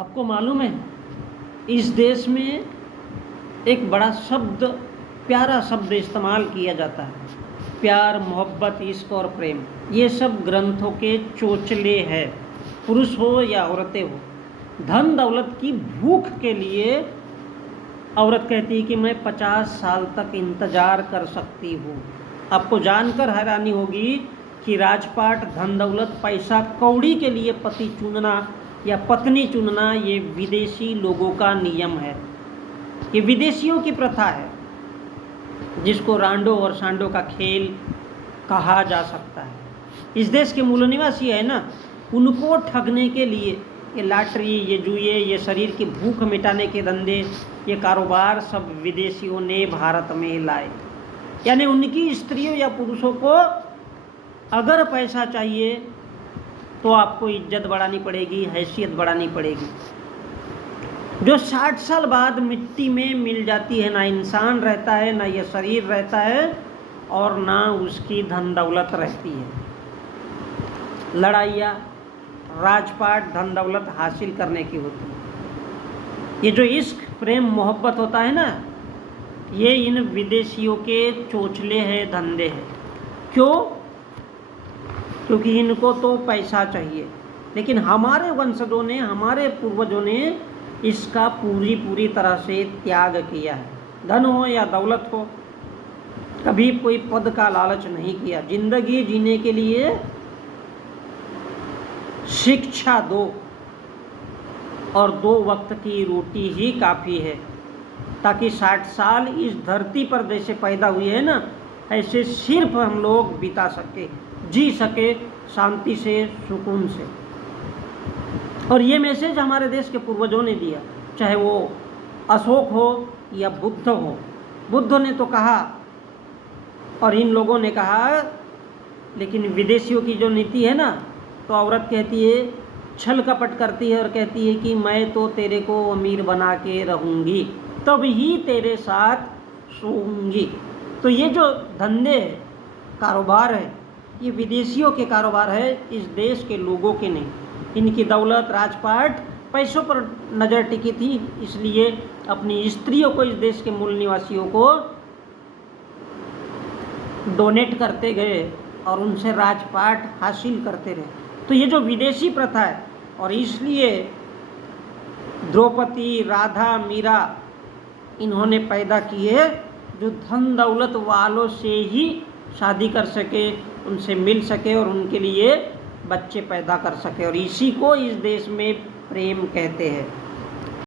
आपको मालूम है इस देश में एक बड़ा शब्द, प्यारा शब्द इस्तेमाल किया जाता है, प्यार, मोहब्बत, इश्क और प्रेम। ये सब ग्रंथों के चोचले हैं, पुरुष हो या औरतें हो। धन दौलत की भूख के लिए औरत कहती है कि मैं 50 साल तक इंतजार कर सकती हूँ। आपको जानकर हैरानी होगी कि राजपाट, धन दौलत, पैसा कौड़ी के लिए पति चुनना या पत्नी चुनना ये विदेशी लोगों का नियम है। ये विदेशियों की प्रथा है, जिसको रांडो और सांडो का खेल कहा जा सकता है। इस देश के मूल निवासी है ना, उनको ठगने के लिए ये लॉटरी, ये जुए, ये शरीर की भूख मिटाने के धंधे, ये कारोबार सब विदेशियों ने भारत में लाए। यानी उनकी स्त्रियों या पुरुषों को अगर पैसा चाहिए तो आपको इज्जत बढ़ानी पड़ेगी, हैसियत बढ़ानी पड़ेगी, जो 60 साल बाद मिट्टी में मिल जाती है। ना इंसान रहता है, ना ये शरीर रहता है, और ना उसकी धन दौलत रहती है। लड़ाइयाँ, राजपाट, धन दौलत हासिल करने की होती है। ये जो इश्क, प्रेम, मोहब्बत होता है ना, ये इन विदेशियों के चोचले हैं, धंधे हैं। क्यों? क्योंकि इनको तो पैसा चाहिए। लेकिन हमारे वंशजों ने, हमारे पूर्वजों ने इसका पूरी तरह से त्याग किया है। धन हो या दौलत हो, कभी कोई पद का लालच नहीं किया। जिंदगी जीने के लिए शिक्षा दो और 2 वक्त की रोटी ही काफ़ी है, ताकि 60 साल इस धरती पर जैसे पैदा हुए हैं ना, ऐसे सिर्फ हम लोग बिता सके, जी सके शांति से, सुकून से। और ये मैसेज हमारे देश के पूर्वजों ने दिया, चाहे वो अशोक हो या बुद्ध हो। बुद्ध ने तो कहा और इन लोगों ने कहा, लेकिन विदेशियों की जो नीति है ना, तो औरत कहती है, छल कपट करती है और कहती है कि मैं तो तेरे को अमीर बना के रहूँगी, तब ही तेरे साथ सोऊंगी। तो ये जो धंधे है, कारोबार है, ये विदेशियों के कारोबार है, इस देश के लोगों के नहीं। इनकी दौलत, राजपाट, पैसों पर नज़र टिकी थी, इसलिए अपनी स्त्रियों को इस देश के मूल निवासियों को डोनेट करते गए और उनसे राजपाट हासिल करते रहे। तो ये जो विदेशी प्रथा है, और इसलिए द्रौपदी, राधा, मीरा इन्होंने पैदा किए, जो धन दौलत वालों से ही शादी कर सके, उनसे मिल सके और उनके लिए बच्चे पैदा कर सके। और इसी को इस देश में प्रेम कहते हैं।